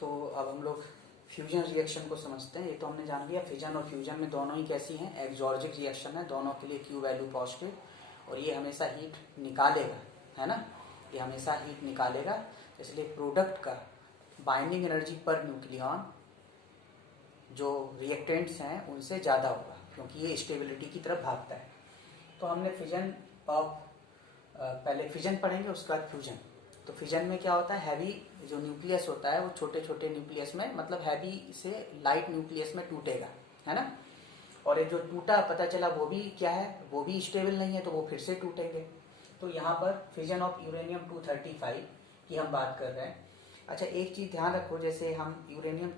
तो अब हम लोग फ्यूजन रिएक्शन को समझते हैं। ये तो हमने जान लिया फिजन और फ्यूजन में दोनों ही कैसी हैं, एक्सॉर्जिक रिएक्शन है, दोनों के लिए क्यू वैल्यू पॉजिटिव और ये हमेशा हीट निकालेगा, है ना, ये हमेशा हीट निकालेगा। इसलिए प्रोडक्ट का बाइंडिंग एनर्जी पर न्यूक्लियन जो रिएक्टेंट्स हैं उनसे ज़्यादा होगा, क्योंकि ये स्टेबिलिटी की तरफ भागता है। तो हमने फिजन ऑफ पहले फिजन पढ़ेंगे, उसके बाद फ्यूजन। तो फिजन में क्या होता है, हैवी जो न्यूक्लियस होता है वो छोटे छोटे न्यूक्लियस में, मतलब हैवी से लाइट न्यूक्लियस में टूटेगा, है ना। और ये जो टूटा पता चला वो भी क्या है, वो भी स्टेबल नहीं है, तो वो फिर से टूटेंगे। तो यहाँ पर फिजन ऑफ यूरेनियम 235 की हम बात कर रहे हैं। अच्छा, एक चीज़ ध्यान रखो, जैसे हम यूरेनियम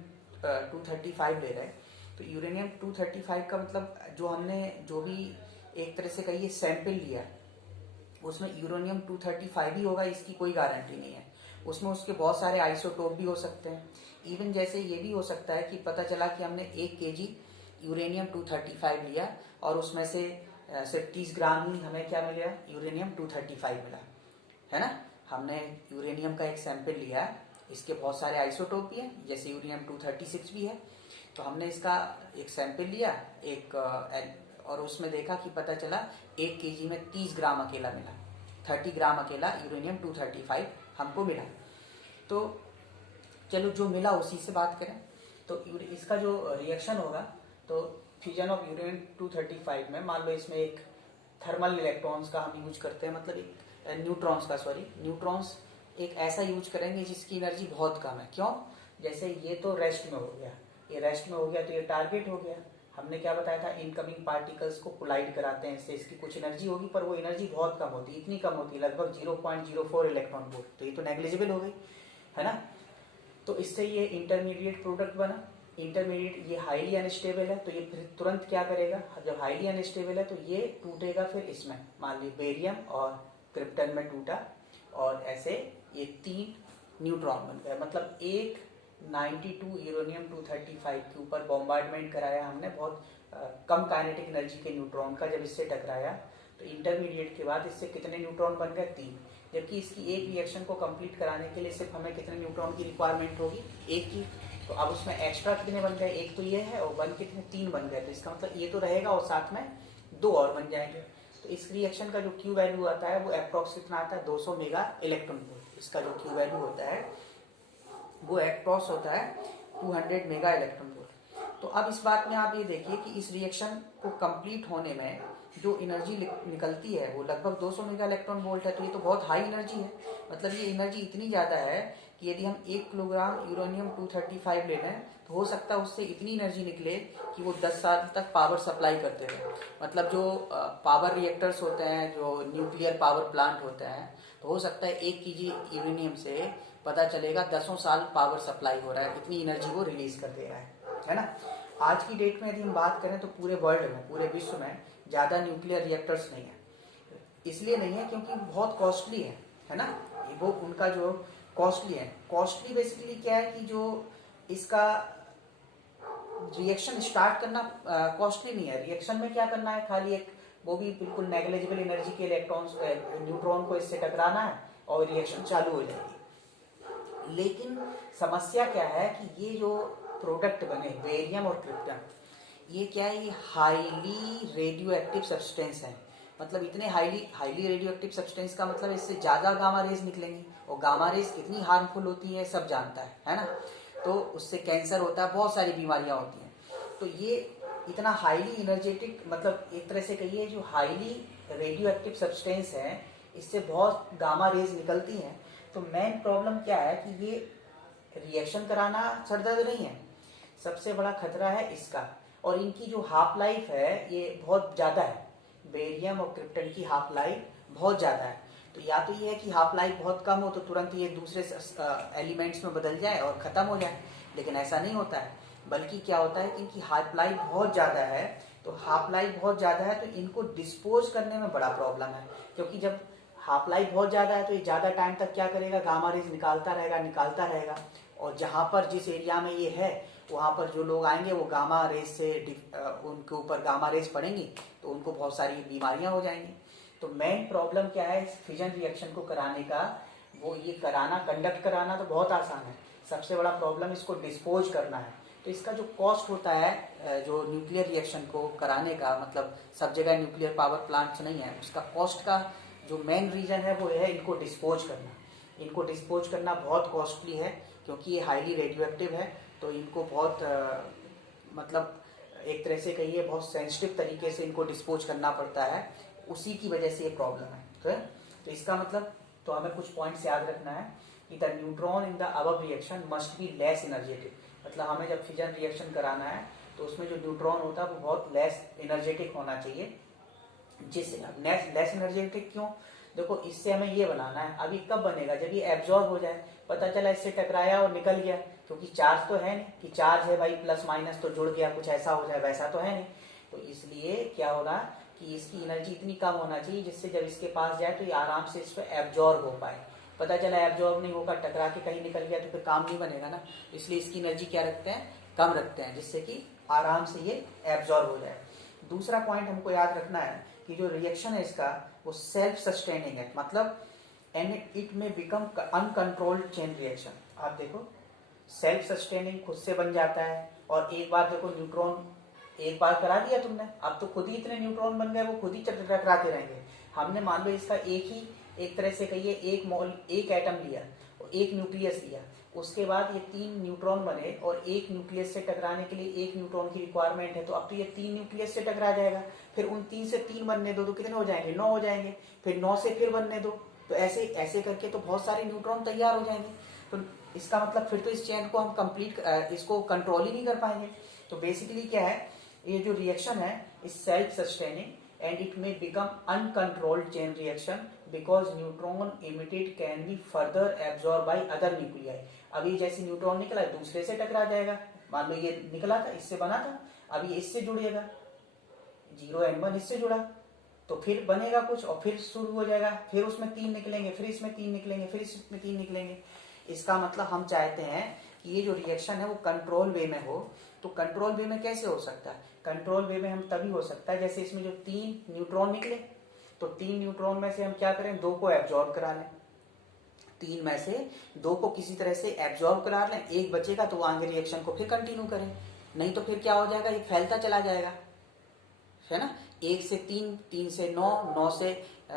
235 ले रहे हैं, तो यूरेनियम 235 का मतलब जो हमने जो भी एक तरह से कहिए सैंपल लिया, उसमें यूरेनियम 235 ही होगा, इसकी कोई गारंटी नहीं है। उसमें उसके बहुत सारे आइसोटोप भी हो सकते हैं। इवन जैसे ये भी हो सकता है कि पता चला कि हमने 1 kg यूरेनियम 235 लिया और उसमें से सिर्फ 30 ग्राम ही हमें क्या मिला, यूरेनियम 235 मिला, है ना। हमने यूरेनियम का एक सैंपल लिया है, इसके बहुत सारे आइसोटोप भी हैं, जैसे यूरेनियम 236 भी है। तो हमने इसका एक सैंपल लिया एक और उसमें देखा कि पता चला 1 kg में 30 ग्राम अकेला मिला, 30 ग्राम अकेला यूरेनियम 235 हमको मिला। तो चलो जो मिला उसी से बात करें। तो इसका जो रिएक्शन होगा, तो फ्यूजन ऑफ यूरेनियम 235 में मान लो इसमें एक थर्मल इलेक्ट्रॉन्स का हम यूज करते हैं, मतलब एक न्यूट्रॉन्स एक ऐसा यूज करेंगे जिसकी एनर्जी बहुत कम है। क्यों, जैसे ये तो रेस्ट में हो गया, ये रेस्ट में हो गया तो ये टारगेट हो गया। हमने क्या बताया था, इनकमिंग पार्टिकल्स को कोलाइड कराते हैं, इससे इसकी कुछ एनर्जी होगी, पर वो एनर्जी बहुत कम होती है। इतनी कम होती है लगभग 0.04 इलेक्ट्रॉन वोल्ट, तो ये तो नेग्लिजिबल हो गई, है ना। तो इससे ये इंटरमीडिएट प्रोडक्ट बना। इंटरमीडिएट ये हाईली अनस्टेबल है, तो ये फिर तुरंत क्या करेगा, जब हाईली अनस्टेबल है तो ये टूटेगा फिर इसमें, मान ली बेरियम और क्रिप्टन में टूटा और ऐसे ये 3 न्यूट्रॉन बन गए। मतलब एक 92 यूरेनियम 235 के ऊपर बॉम्बार्डमेंट कराया हमने, बहुत कम काइनेटिक एनर्जी के न्यूट्रॉन का। जब इससे टकराया तो इंटरमीडिएट के बाद इससे कितने न्यूट्रॉन बन गए, 3। जबकि इसकी एक रिएक्शन को कंप्लीट कराने के लिए सिर्फ हमें कितने न्यूट्रॉन की रिक्वायरमेंट होगी, 1 की। तो अब उसमें एक्स्ट्रा कितने बन गए, 1 तो ये है और 1 कितने, 3 बन गए। तो इसका मतलब ये तो रहेगा और साथ में 2 और बन जाएंगे। तो इस रिएक्शन का जो क्यू वैल्यू आता है वो अप्रॉक्स कितना आता है, 200 मेगा इलेक्ट्रॉन वोल्ट। इसका जो क्यू वैल्यू होता है वो अप्रॉक्स होता है 200 मेगा इलेक्ट्रॉन वोल्ट। तो अब इस बात में आप ये देखिए कि इस रिएक्शन को कंप्लीट होने में जो एनर्जी निकलती है वो लगभग 200 मेगा इलेक्ट्रॉन वोल्ट है। तो ये तो बहुत हाई एनर्जी है, मतलब ये एनर्जी इतनी ज़्यादा है कि यदि हम 1 किलोग्राम यूरेनियम 235 ले लें तो हो सकता है उससे इतनी एनर्जी निकले कि वो 10 साल तक पावर सप्लाई करते रहे। मतलब जो पावर रिएक्टर्स होते हैं, जो न्यूक्लियर पावर प्लांट होते हैं, तो हो सकता है 1 kg यूरेनियम से पता चलेगा 10 साल पावर सप्लाई हो रहा है, इतनी एनर्जी वो रिलीज कर दे रहा है ना। आज की डेट में यदि हम बात करें तो पूरे वर्ल्ड में, पूरे विश्व में ज़्यादा न्यूक्लियर रिएक्टर्स नहीं है। इसलिए नहीं है क्योंकि बहुत कॉस्टली है ना। वो उनका जो कॉस्टली है, कॉस्टली बेसिकली क्या है कि जो इसका रिएक्शन स्टार्ट करना कॉस्टली नहीं है। रिएक्शन में क्या करना है, खाली एक वो भी बिल्कुल नेग्लिजिबल एनर्जी के इलेक्ट्रॉन्स न्यूट्रॉन को इससे टकराना है और रिएक्शन चालू हो जाएगी। लेकिन समस्या क्या है कि ये जो प्रोडक्ट बने बेरियम और क्रिप्टन, ये क्या है, ये हाईली रेडियो एक्टिव सब्सटेंस है। मतलब इतने हाईली रेडियो एक्टिव सब्सटेंस का मतलब इससे ज़्यादा गामा रेज निकलेंगी, और गामा रेज कितनी हार्मफुल होती है सब जानता है ना। तो उससे कैंसर होता है, बहुत सारी बीमारियां होती हैं। तो ये इतना हाईली इनर्जेटिक, मतलब एक तरह से कहिए जो हाईली रेडियो एक्टिव सब्सटेंस है, इससे बहुत गामा रेज निकलती हैं। तो मेन प्रॉब्लम क्या है कि ये रिएक्शन कराना सरदर्द नहीं है, सबसे बड़ा खतरा है इसका। और इनकी जो हाफ लाइफ है ये बहुत ज़्यादा है, बेरियम और क्रिप्टन की हाफ लाइफ बहुत ज़्यादा है। तो या तो ये है कि हाफ लाइफ बहुत कम हो तो तुरंत ये दूसरे एलिमेंट्स में बदल जाए और ख़त्म हो जाए, लेकिन ऐसा नहीं होता है। बल्कि क्या होता है कि इनकी हाफ लाइफ बहुत ज़्यादा है। तो हाफ लाइफ बहुत ज़्यादा है तो इनको डिस्पोज करने में बड़ा प्रॉब्लम है, क्योंकि जब हाफ लाइफ बहुत ज़्यादा है तो ये ज़्यादा टाइम तक क्या करेगा, गामा रेज निकालता रहेगा। और जहाँ पर जिस एरिया में ये है वहाँ पर जो लोग आएंगे वो गामा रेज से उनके ऊपर गामा रेज पड़ेंगी तो उनको बहुत सारी बीमारियां हो जाएंगी। तो मेन प्रॉब्लम क्या है इस फिजन रिएक्शन को कराने का, वो ये कराना, कंडक्ट कराना तो बहुत आसान है, सबसे बड़ा प्रॉब्लम इसको डिस्पोज करना है। तो इसका जो कॉस्ट होता है जो न्यूक्लियर रिएक्शन को कराने का, मतलब सब जगह न्यूक्लियर पावर प्लांट्स नहीं है, उसका कॉस्ट का जो मेन रीजन है वो है इनको डिस्पोज करना। इनको डिस्पोज करना बहुत कॉस्टली है क्योंकि ये हाईली रेडियो एक्टिव है, तो इनको बहुत मतलब एक तरह से कहिए बहुत सेंसिटिव तरीके से इनको डिस्पोज करना पड़ता है, उसी की वजह से ये प्रॉब्लम है। तो इसका मतलब तो हमें कुछ पॉइंट्स याद रखना है कि the neutron in the above reaction must be less energetic. मतलब हमें जब फिजन रिएक्शन कराना है तो उसमें जो न्यूट्रॉन होता है वो बहुत लेस एनर्जेटिक होना चाहिए। जिससे लेस एनर्जेटिक क्यों, देखो इससे हमें ये बनाना है, अभी कब बनेगा, जब ये एब्जॉर्ब हो जाए, पता चला इससे टकराया और निकल गया, क्योंकि चार्ज तो है नहीं कि चार्ज है भाई प्लस माइनस तो जुड़ गया, कुछ ऐसा हो जाए, वैसा तो है नहीं। तो इसलिए क्या होगा कि इसकी एनर्जी इतनी कम होना चाहिए जिससे जब इसके पास जाए तो ये आराम से इस पर एब्जॉर्ब हो पाए। पता चला एब्जॉर्ब नहीं होगा, टकरा के कहीं निकल गया तो फिर काम नहीं बनेगा ना। इसलिए इसकी एनर्जी क्या रखते हैं, कम रखते हैं, जिससे कि आराम से ये एब्जॉर्ब हो जाए। दूसरा पॉइंट हमको याद रखना है कि जो रिएक्शन है इसका वो सेल्फ सस्टेनिंग है, मतलब एंड इट में बिकम अनकंट्रोल्ड चेन रिएक्शन। आप देखो सेल्फ सस्टेनिंग खुद से बन जाता है, और एक बार देखो न्यूट्रॉन एक बार करा दिया तुमने, अब तो खुद ही इतने न्यूट्रॉन बन गए, वो खुद ही टकराते रहेंगे। हमने मान लो इसका एक तरह से कहिए एक एटम लिया और एक न्यूक्लियस लिया, उसके बाद ये 3 न्यूट्रॉन बने और एक न्यूक्लियस से टकराने के लिए 1 न्यूट्रॉन की रिक्वायरमेंट है, तो अब तो ये 3 न्यूक्लियस से टकरा जाएगा, फिर उन 3 से 3 बनने दो तो कितने हो जाएंगे, 9 हो जाएंगे, फिर 9 से फिर बनने दो, तो ऐसे ऐसे करके तो बहुत सारे न्यूट्रॉन तैयार हो जाएंगे। तो इसका मतलब फिर तो इस चेन को हम कंप्लीट इसको कंट्रोल ही नहीं कर पाएंगे। तो बेसिकली क्या है, ये जो रिएक्शन है is self sustaining and it may become uncontrolled chain reaction because neutron emitted can be further absorbed by other nuclei। अभी जैसे न्यूट्रॉन निकला दूसरे से टकरा जाएगा, मान लो ये निकला था इससे बना था, अभी इससे जुड़ेगा 0n1 इससे जुड़ा तो फिर बनेगा कुछ और फिर शुरू हो जाएगा, फिर उसमें 3 निकलेंगे, फिर इसमें 3 निकलेंगे, फिर इसमें 3 निकलेंगे। इसका मतलब हम चाहते हैं कि ये जो रिएक्शन है वो कंट्रोल वे में हो। तो कंट्रोल वे में कैसे हो सकता है, कंट्रोल वे में हम तभी हो सकता है जैसे इसमें जो 3 न्यूट्रॉन निकले तो 3 न्यूट्रॉन में से हम क्या करें, 2 को एब्जॉर्ब करा लें, 3 में से 2 को किसी तरह से एब्जॉर्ब करा लें, एक बचेगा तो आगे रिएक्शन को फिर कंटिन्यू करें, नहीं तो फिर क्या हो जाएगा, ये फैलता चला जाएगा, है ना। 1 से 3, 3 से 9, 9 से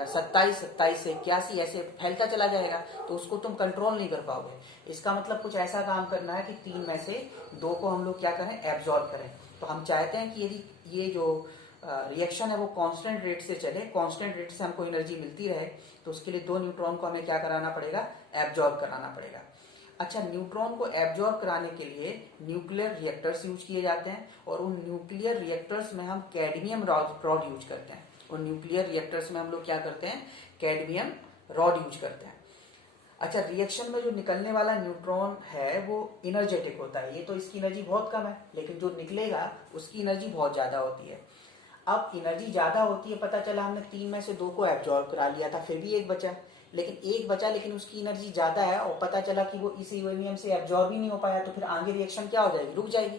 27, 27 से 81 ऐसे फैलता चला जाएगा, तो उसको तुम कंट्रोल नहीं कर पाओगे। इसका मतलब कुछ ऐसा काम करना है कि 3 में से 2 को हम लोग क्या करें, एब्जॉर्ब करें। तो हम चाहते हैं कि यदि ये जो रिएक्शन है वो कांस्टेंट रेट से चले, कांस्टेंट रेट से हमको एनर्जी मिलती रहे, तो उसके लिए 2 न्यूट्रॉन को हमें क्या कराना पड़ेगा, एब्जॉर्ब कराना पड़ेगा। अच्छा, न्यूट्रॉन को एब्जॉर्ब कराने के लिए न्यूक्लियर रिएक्टर्स यूज किए जाते हैं, और उन न्यूक्लियर रिएक्टर्स में हम कैडमियम रॉड यूज करते हैं। उन न्यूक्लियर रिएक्टर्स में हम लोग क्या करते हैं, कैडमियम रॉड यूज करते हैं। अच्छा, रिएक्शन में जो निकलने वाला न्यूट्रॉन है वो इनर्जेटिक होता है, ये तो इसकी एनर्जी बहुत कम है, लेकिन जो निकलेगा उसकी एनर्जी बहुत ज्यादा होती है। अब एनर्जी ज्यादा होती है, पता चला हमने 3 में से 2 को एब्जॉर्ब करा लिया था, फिर भी एक बचा, लेकिन उसकी एनर्जी ज्यादा है, और पता चला कि वो इस यूरेनियम से एब्जॉर्ब ही नहीं हो पाया, तो फिर आगे रिएक्शन क्या हो जाएगी, रुक जाएगी।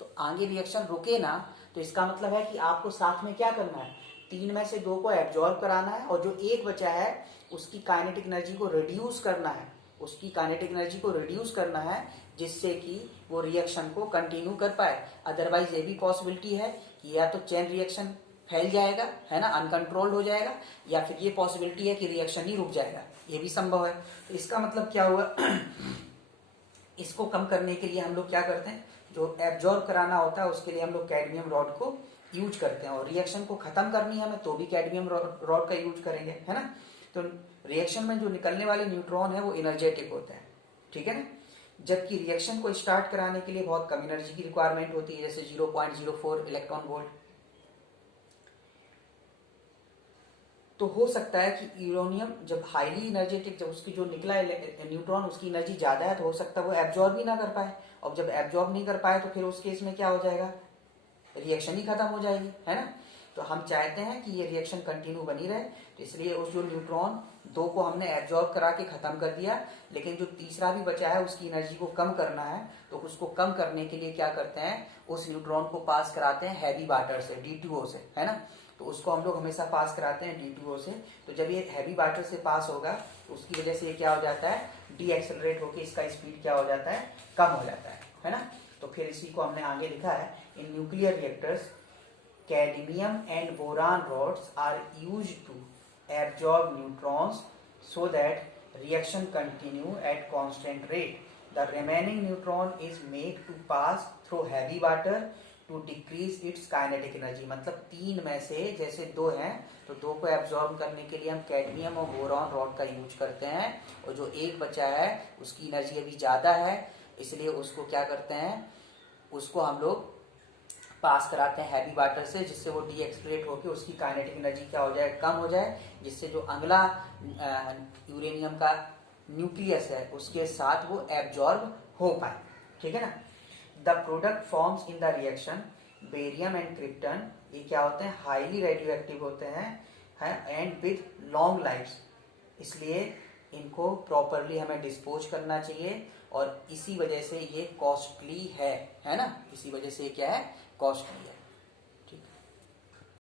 तो आगे रिएक्शन रुके ना, तो इसका मतलब है कि आपको साथ में क्या करना है, 3 में से 2 को एब्जॉर्ब कराना है, और जो एक बचा है उसकी काइनेटिक एनर्जी को रिड्यूस करना है, उसकी काइनेटिक एनर्जी को रिड्यूस करना है, जिससे कि वो रिएक्शन को कंटिन्यू कर पाए। अदरवाइज ये भी पॉसिबिलिटी है कि या तो चेन रिएक्शन फैल जाएगा, है ना, अनकंट्रोल्ड हो जाएगा, या फिर ये पॉसिबिलिटी है कि रिएक्शन ही रुक जाएगा, ये भी संभव है। तो इसका मतलब क्या हुआ इसको कम करने के लिए हम लोग क्या करते हैं, जो एब्जॉर्ब कराना होता है उसके लिए हम लोग कैडमियम रॉड को यूज करते हैं, और रिएक्शन को खत्म करनी है हमें तो भी कैडमियम रॉड का यूज करेंगे, है ना। तो रिएक्शन में जो निकलने वाले न्यूट्रॉन है वो एनर्जेटिक होते हैं, ठीक है ना, जबकि रिएक्शन को स्टार्ट कराने के लिए बहुत कम एनर्जी की रिक्वायरमेंट होती है, जैसे 0.04 इलेक्ट्रॉन वोल्ट। तो हो सकता है कि यूरेनियम जब हाईली एनर्जेटिक, जब उसकी जो निकला न्यूट्रॉन उसकी एनर्जी ज्यादा है, तो हो सकता है वो एब्जॉर्ब ही ना कर पाए, और जब एब्जॉर्ब नहीं कर पाए तो फिर उस केस में क्या हो जाएगा, रिएक्शन ही खत्म हो जाएगी, है ना। तो हम चाहते हैं कि ये रिएक्शन कंटिन्यू बनी रहे, तो इसलिए उस जो न्यूट्रॉन 2 को हमने एब्जॉर्ब करा के खत्म कर दिया, लेकिन जो तीसरा भी बचा है उसकी एनर्जी को कम करना है, तो उसको कम करने के लिए क्या करते हैं, उस न्यूट्रॉन को पास कराते हैं हैवी वाटर से, D2O से, है ना। तो उसको हम लोग हमेशा पास कराते हैं D2O से। तो जब ये हैवी वाटर से पास होगा तो उसकी वजह से ये क्या हो जाता है, डी एक्सेलरेट होकर इसका स्पीड क्या हो जाता है, कम हो जाता है ना। तो फिर इसी को हमने आगे लिखा है, in nuclear reactors cadmium and boron rods are used to absorb neutrons so that reaction continue at constant rate. The remaining neutron is made to pass through heavy water to decrease its kinetic energy। मतलब तीन में से जैसे दो हैं तो दो को एब्जॉर्ब करने के लिए हम कैडमियम और बोरॉन रॉड का यूज करते हैं, और जो एक बचा है उसकी एनर्जी अभी ज़्यादा है, इसलिए उसको क्या करते हैं, उसको हम लोग पास कराते हैं हैवी वाटर से, जिससे वो डी एक्सप्रेट होकर उसकी काइनेटिक एनर्जी क्या हो जाए, कम हो जाए, जिससे जो अगला यूरेनियम का न्यूक्लियस है उसके साथ वो एब्जॉर्ब हो पाए। ठीक है ना। The product forms in the reaction barium and krypton, ये क्या होते हैं, हाईली रेडियो एक्टिव होते हैं एंड विद लॉन्ग लाइफ्स, इसलिए इनको प्रॉपरली हमें डिस्पोज करना चाहिए, और इसी वजह से ये कॉस्टली है ना, इसी वजह से क्या है, कॉस्टली है।